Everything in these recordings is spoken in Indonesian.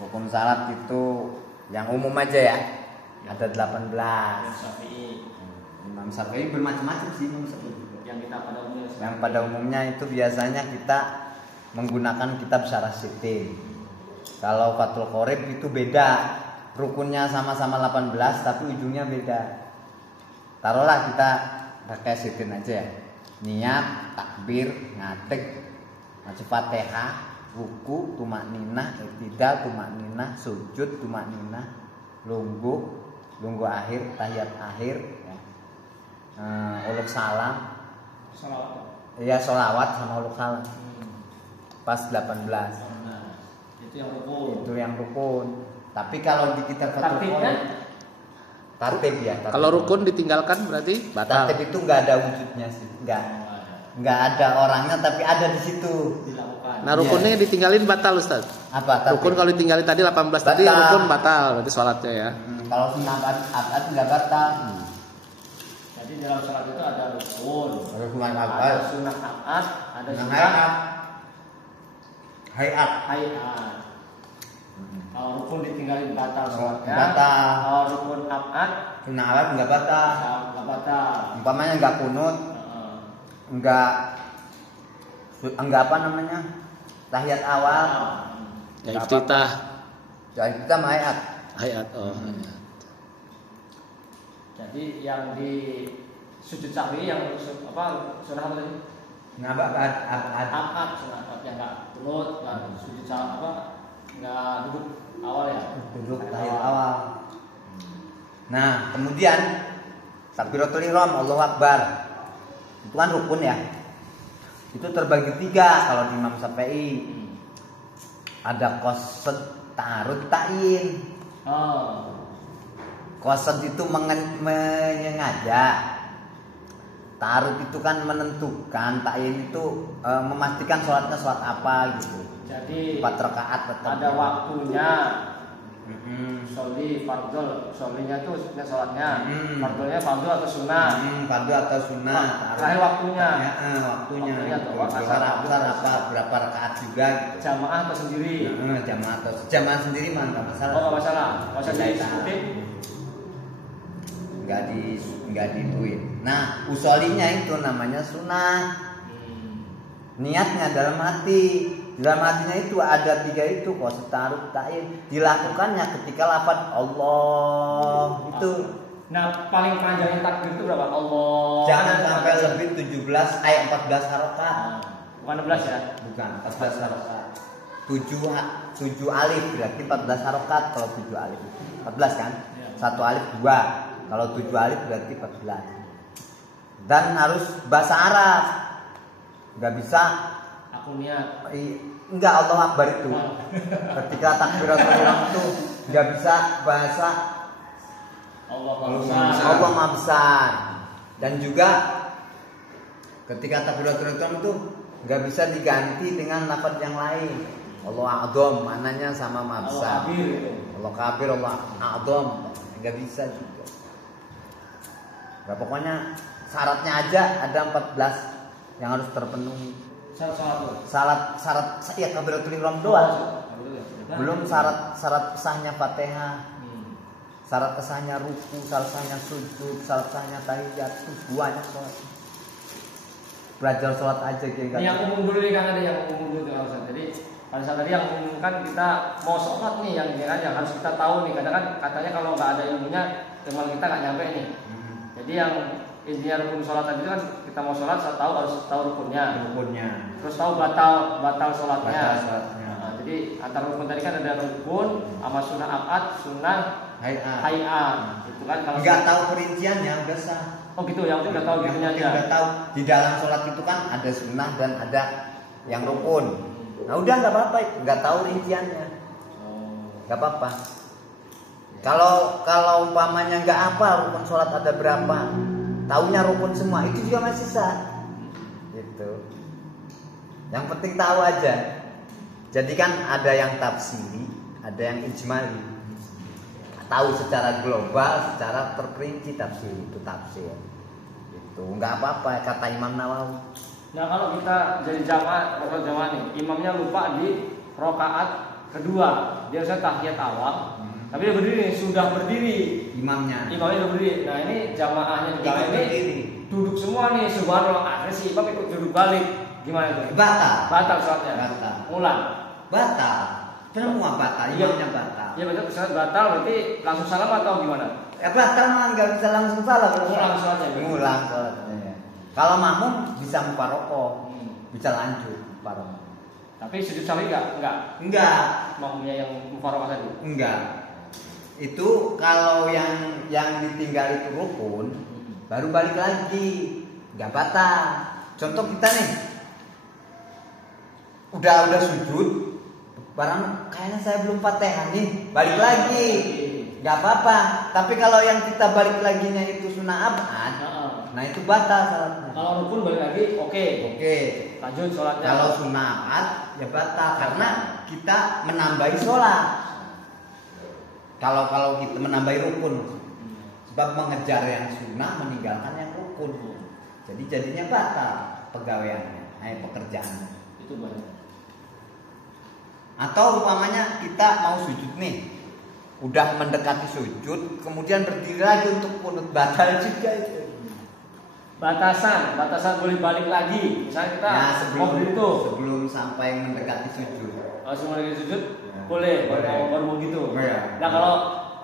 Rukun salat itu yang umum aja ya. Ada 18. Imam Syafi'i bermacam-macam sih Imam Syafi'i. Yang pada umumnya itu biasanya kita menggunakan kitab Syarah Sitin. Kalau Fathul Qorib itu beda. Rukunnya sama-sama 18 tapi ujungnya beda. Taruhlah kita pakai Sitin aja ya. Niat, takbir, ngatik, maca Fatihah, ruku, tumakninah, i'tidal, tumakninah, sujud, tumakninah, lunggu akhir, tahiyat akhir, ya. Uluk salam, iya sholawat sama uluk salam. Pas 18. Itu yang rukun. Itu yang rukun. Tapi kalau di kitab Fathul Qorib tartib ya. Tartib. Kalau rukun ditinggalkan berarti batal. Tartib itu nggak ada wujudnya sih, nggak ada orangnya tapi ada di situ. Dilakukan. Nah rukunnya ditinggalin batal Ustaz. Apa? Tartib. Rukun kalau ditinggalin tadi 18 tadi Batal. rukun batal berarti sholatnya ya. Kalau sunnah abad nggak batal. Jadi dalam salat itu ada rukun. Rukun Ada abad. sunnah abad, ada Sunnah sunnah hayat. hayat. Kalau rukun ditinggalin batal sholatnya. Batal. Kalau rukun abad Sunnah abad nggak batal. nggak batal. Umpamanya nggak kunut, nggak apa namanya tahiyat awal. Ya iftitah. Jadi kita hayat. Hayat. Oh. Hayat. Jadi yang di sujud sahwi yang apa sunnah apa tadi? Ngabak Abad sunnah abad yang nggak kunut, nggak sujud sahwi apa nggak duduk awal ya. duduk tahiyat awal. Nah, kemudian takbiratul ihram, Allahu Akbar. Itu kan rukun ya. Itu terbagi 3 kalau di Imam Syafi'i. Ada qasd, ta'arud, ta'yin. Oh. Qasd itu menyengaja. Ta'arud itu kan menentukan, ta'yin itu memastikan sholatnya sholat apa gitu. Jadi 4 rakaat tetap. ada waktunya. Sholli fardhu, sholinya itu sholatnya. Fardhunya fardhu atau sunnah. Fardhu atau sunnah. Terakhir waktunya. Waktunya. Asar apa berapa rakaat juga gitu. Jamaah atau sendiri? Jamaah sendiri mah nggak masalah. Oh nggak masalah. Nggak usah disebutin. Nggak dituin. Nah, usolinya itu namanya sunnah. Niatnya dalam hati. Dalam hatinya itu ada 3 itu qasd, ta'arud, ta'yin. Dilakukannya ketika lafaz Allah itu. Nah, paling panjangnya takbir itu berapa? Allah. Jangan sampai lebih 14 harokat. Bukan 16 ya? Bukan, 14 harokat. 7 alif berarti 14 harokat kalau 7 alif. 14 kan? 1 alif 2. Kalau 7 alif berarti 14. Dan harus bahasa Arab. Enggak bisa aku niat. Enggak, Allah Akbar itu. Ketika takbiratul ihram itu enggak bisa bahasa Allah Maha Besar. Dan juga ketika takbiratul ihram itu enggak bisa diganti dengan lafaz yang lain. Allah A'zam maknanya sama Maha Besar. Allah Kabir, Allah A'zam. Enggak bisa juga. Nah, pokoknya syaratnya aja ada 14 yang harus terpenuhi. Syarat ya takbiratul ihram doang. Belum syarat sahnya Fatihah. Syarat sahnya ruku, syarat sahnya sujud, syarat sahnya tahiyat itu banyak banget. Belajar sholat aja kayak Yang umum dulu nih Kang, ada yang umum dulu Kang Ustaz. Jadi pada saat tadi yang umum kan kita mau sholat nih yang harus kita tahu nih. Kadang kan katanya kalau nggak ada ilmunya, teman kita nggak nyampe nih. Jadi yang intinya rukun sholat tadi itu kan kita mau sholat harus tahu rukunnya. Terus tahu batal sholatnya. Nah, jadi antara rukun tadi kan ada rukun sama sunnah abad, sunnah hayat. Itu kan kalau nggak tahu perinciannya udah sah. Oh gitu ya, udah tahu gitunya aja. Udah tahu di dalam sholat itu kan ada sunnah dan ada yang rukun. Nah udah nggak apa-apa, nggak tahu rinciannya. Nggak apa-apa. Kalau umpamanya nggak apa rukun sholat ada berapa, taunya rukun semua itu juga masih sah. Gitu. Yang penting tahu aja. Jadi kan ada yang tafsiri, ada yang ijmali. Tahu secara global, secara terperinci tafsir itu tafsir. Itu nggak apa-apa kata Imam Nawawi. Nah kalau kita jadi jamaah nih, imamnya lupa di rokaat kedua dia saya tahiyat awal, tapi dia berdiri nih, sudah berdiri. Imamnya Udah berdiri. Nah ini jamaahnya juga ikut ini berdiri. duduk semua nih, subhanallah. Akhirnya si imam ikut duduk balik. Gimana itu? Batal sholatnya. Batal. Ulang. Batal. Semua batal. Imamnya batal. Iya betul, sholat batal berarti langsung salam atau gimana? Batal mah nggak bisa langsung salah. Ngulang sholatnya. Ngulang sholatnya. Kalau makmum bisa mufarokoh, bisa lanjut mufarokoh. Tapi sujud sahwi enggak. Makmumnya yang mufarokoh tadi. Enggak. Itu kalau yang ditinggal itu rukun, baru balik lagi, nggak batal. Contoh kita nih, udah sujud, barang kayaknya saya belum Fatihah nih, balik lagi, nggak apa-apa. Tapi kalau yang kita balik laginya itu sunah abad, nah itu batal salatnya. Kalau rukun balik lagi, oke. Lanjut sholatnya. Kalau sunah abad ya batal karena kita menambahi sholat. Kalau kita menambahi rukun, sebab mengejar yang sunnah meninggalkan yang rukun, jadi jadinya batal pegawaiannya, pekerjaannya. Itu banyak. Atau umpamanya kita mau sujud nih, udah mendekati sujud, kemudian berdiri lagi untuk kunut, batal juga itu. Batasan boleh balik lagi. Misalnya kita sebelum sampai mendekati sujud. Sebelum mendekati sujud. Boleh. Baru mau gitu. Ya. Nah kalau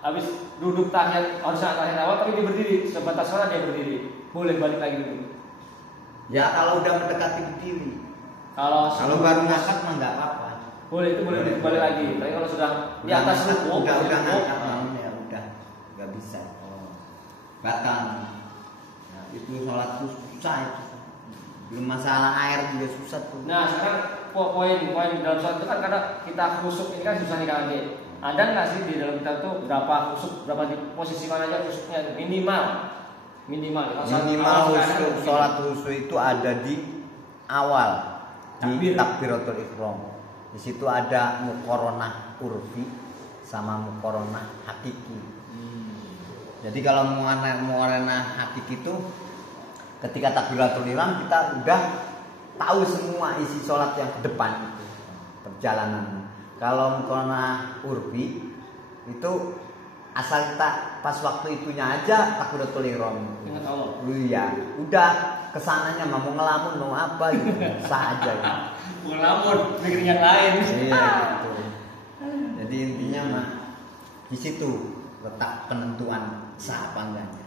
habis duduk tahiyat tahiyat awal tapi dia berdiri sebatas sholat dia berdiri, boleh balik lagi dulu. Ya kalau udah mendekati berdiri. Kalau baru ngangkat mah nggak apa-apa. Boleh balik lagi. Tapi kalau sudah di atas ruku, udah ngangkat ya udah nggak bisa. Batal. Nah, itu sholat tuh susah itu. Belum masalah air juga susah tuh. Nah sekarang poin dalam sholat itu kan karena kita khusuk ini kan susah nih Kang Ade. Ada nggak sih di dalam kita tuh berapa khusuk, berapa di posisi mana aja khusuknya minimal. Sholat khusuk itu ada di awal di takbiratul ihram. Di situ ada muqaronah urfi sama muqaronah hakiki. Jadi kalau muqaronah hakiki itu ketika takbiratul ihram kita udah tahu semua isi sholat yang ke depan itu perjalanan. Kalau muqaronah urfi itu asal kita pas waktu itunya aja takbiratul ihram. Ingat Allah. Iya, udah kesananya mau ngelamun mau apa gitu, sah aja gitu. Ngelamun, mikirin yang lain. Iya gitu. Jadi intinya mah di situ letak penentuan sah apa enggaknya.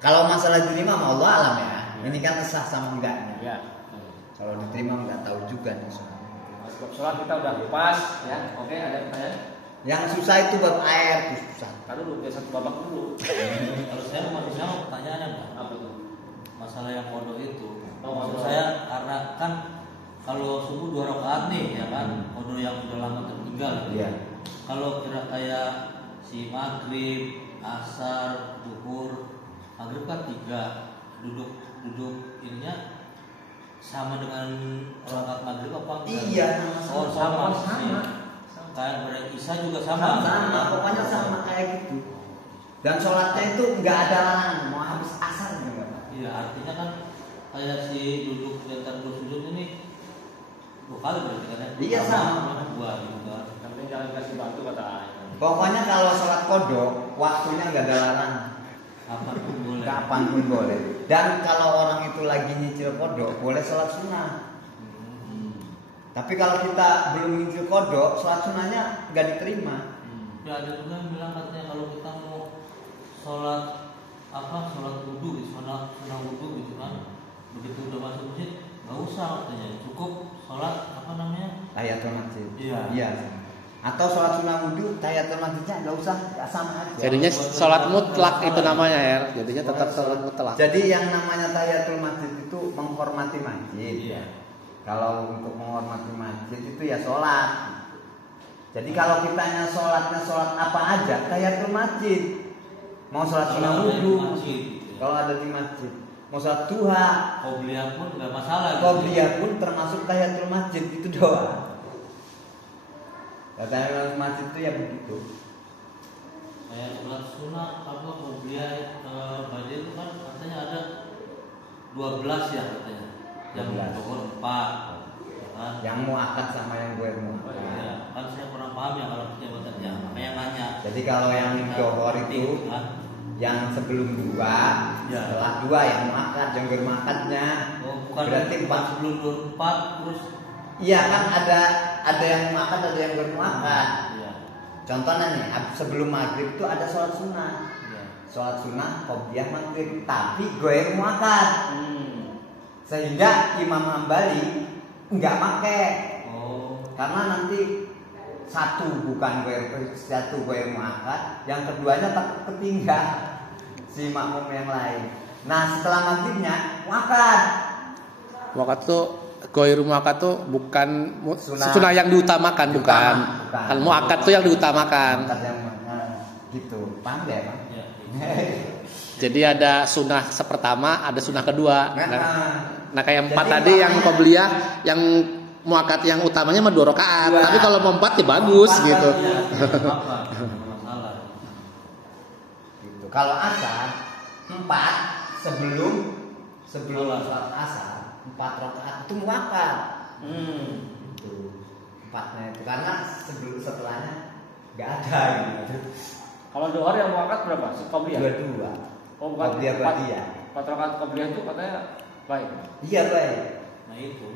Kalau masalah diterima mah Allah alam ya. Ini kan sah sama enggaknya. Iya. Kalau diterima nggak tahu juga nih soalnya. Sholat kita udah pas ya. Oke, ada pertanyaan? Yang susah itu bab air tuh susah. Taruh dulu, biar satu babak dulu. Kalau saya mau pertanyaannya Apa tuh? masalah yang kodok itu. Maksud saya karena kan kalau subuh 2 rakaat nih ya kan, kodok yang sudah lama tertinggal. Iya. Kalau kira kayak si maghrib, asar, zuhur, maghrib kan 3 duduk ininya sama dengan rakaat maghrib apa enggak? Iya, sama. Kayak berarti Isya juga sama. Pokoknya sama kayak gitu. Dan sholatnya itu nggak ada larangan, mau habis asar juga. Iya, artinya kan kayak si duduk di antara 2 sujud ini 2 kali berarti kan ya? Iya, sama. 2 gitu kan. Yang penting jangan kasih bantu kata ayah. Pokoknya kalau sholat kodok waktunya nggak ada larangan. Kapanpun boleh. Kapanpun boleh. Dan kalau orang itu lagi nyicil kodok boleh sholat sunnah. Tapi kalau kita belum nyicil kodok, sholat sunnahnya nggak diterima. Ya ada juga yang bilang katanya kalau kita mau sholat wudhu gitu, sholat sunnah wudhu gitu kan, begitu udah masuk masjid nggak usah katanya, cukup sholat tahiyatul masjid. Iya. Atau sholat sunnah wudhu tahiyatul masjidnya nggak usah, nggak sama aja. Jadinya sholat mutlak itu namanya ya. Jadinya tetap sholat mutlak. Jadi yang namanya tahiyatul masjid itu menghormati masjid. Iya. Kalau untuk menghormati masjid itu ya sholat. Jadi kalau kitanya sholatnya sholat apa aja, tahiyatul masjid. Mau sholat sunnah wudhu, kalau ada di masjid. Mau sholat duha, qobliyah pun nggak masalah. qobliyah pun termasuk tahiyatul masjid, itu doa. Tahiyatul masjid itu ya begitu. Kayak sholat sunnah apa qobliyah ba'da itu kan katanya ada 12 ya katanya. Yang 12. zuhur 4 ya kan. Yang mau akad sama yang gue mau. Iya, kan saya kurang paham ya kalau jabatannya, makanya nanya. Jadi kalau yang dohor itu yang sebelum dua, setelah dua yang makan, yang bermakannya. Oh, bukan berarti empat sebelum 4 terus. Iya kan ada yang makan, ada yang bermakan. Iya. Contohnya nih, sebelum maghrib itu ada sholat sunnah. Iya. Sholat sunnah qobliyah maghrib, tapi goer makan. Sehingga Imam Hambali nggak pakai. Oh. Karena nanti satu goer makan, yang keduanya takut ketinggal si makmum yang lain. Nah setelah maghribnya makan. Wakat tuh goiru muakat tuh bukan Sunah. sunah yang diutamakan, bukan. Bukan. Kalau muakat tuh yang diutamakan. Makan yang gitu, paham ya bang? Iya. Jadi ada sunah sepertama, ada sunah kedua. Nah kayak 4 Jadi tadi yang umpamanya- qobliyah, yang muakat yang utamanya mah 2 rakaat. Dua. Tapi kalau mau 4 ya bagus Empat gitu. Iya, apa? Masalah. Gitu. Kalau asar 4 sebelum sholat asar 4 rakaat itu muakat. Gitu. 4-nya itu karena setelahnya nggak ada gitu. Kalau dohor yang muakat berapa? Qobliyah. 22. Oh bukan Qobliyah 4 ba'diyah. rakaat qobliyah itu katanya baik. Iya baik. Nah itu.